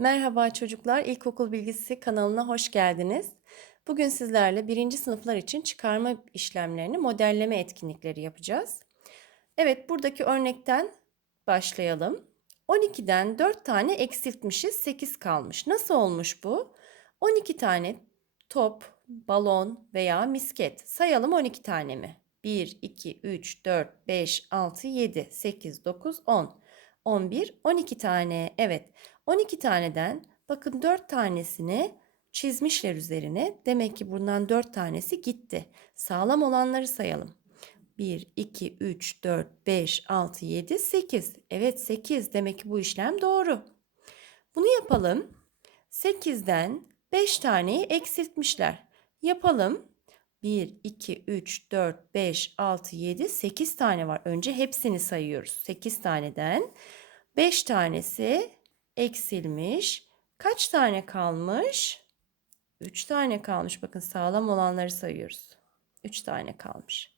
Merhaba çocuklar, İlkokul Bilgisi kanalına hoş geldiniz. Bugün sizlerle birinci sınıflar için çıkarma işlemlerini modelleme etkinlikleri yapacağız. Evet, buradaki örnekten başlayalım. 12'den 4 tane eksiltmişiz, 8 kalmış. Nasıl olmuş bu? 12 tane top, balon veya misket. Sayalım 12 tane mi? 1, 2, 3, 4, 5, 6, 7, 8, 9, 10. 11, 12 tane. Evet, 12 taneden bakın 4 tanesini çizmişler üzerine. Demek ki bundan 4 tanesi gitti. Sağlam olanları sayalım. 1, 2, 3, 4, 5, 6, 7, 8. Evet 8. Demek ki bu işlem doğru. Bunu yapalım. 8'den 5 taneyi eksiltmişler. Yapalım. 1, 2, 3, 4, 5, 6, 7, 8 tane var. Önce hepsini sayıyoruz. 8 taneden 5 tanesi eksilmiş. Kaç tane kalmış? 3 tane kalmış. Bakın sağlam olanları sayıyoruz. 3 tane kalmış.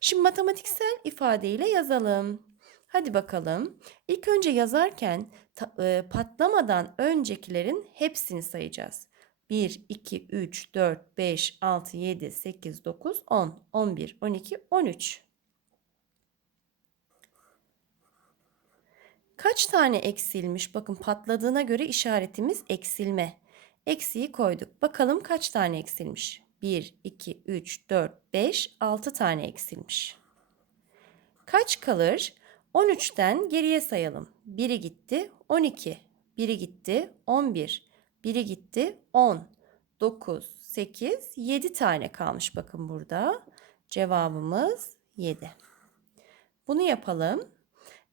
Şimdi matematiksel ifadeyle yazalım. Hadi bakalım. İlk önce yazarken e, patlamadan öncekilerin hepsini sayacağız. 1, 2, 3, 4, 5, 6, 7, 8, 9, 10, 11, 12, 13. Kaç tane eksilmiş? Bakın patladığına göre işaretimiz eksilme. Eksiği koyduk. Bakalım kaç tane eksilmiş? 1, 2, 3, 4, 5, 6 tane eksilmiş. Kaç kalır? 13'ten geriye sayalım. Biri gitti 12, biri gitti 11, biri gitti 10, 9, 8, 7 tane kalmış bakın burada. Cevabımız 7. Bunu yapalım.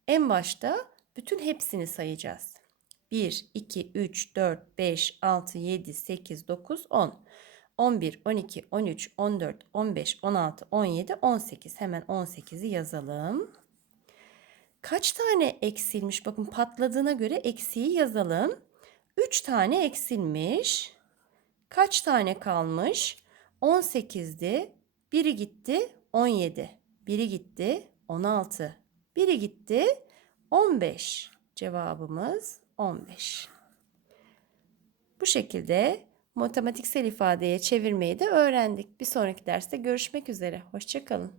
En başta bütün hepsini sayacağız. 1, 2, 3, 4, 5, 6, 7, 8, 9, 10. 11, 12, 13, 14, 15, 16, 17, 18. Hemen 18'i yazalım. Kaç tane eksilmiş? Bakın patladığına göre eksiği yazalım. 3 tane eksilmiş. Kaç tane kalmış? 18'di. Biri gitti 17. Biri gitti 16. Biri gitti 15. Cevabımız 15. Bu şekilde matematiksel ifadeye çevirmeyi de öğrendik. Bir sonraki derste görüşmek üzere. Hoşçakalın.